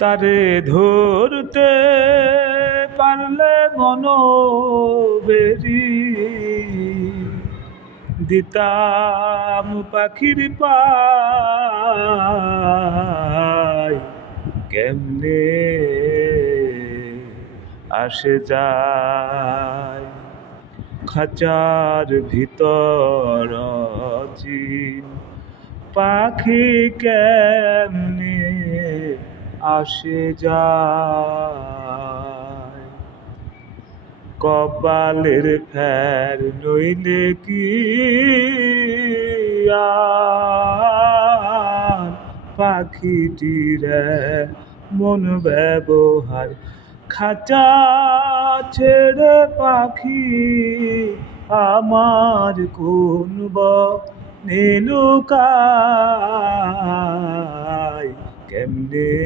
তারে ধরতে পারলে মনোবেরি দিতাম পাখির পায় কেমনে আসে যায় খাঁচার ভিতর অচিন পাখি কেমনে আসে যায় কপালের ফের নইলে কি আর পাখিটির মন ব্যবহার খাঁচা ছেড়ে পাখি আমার কোন বনে লুকায় কেমনে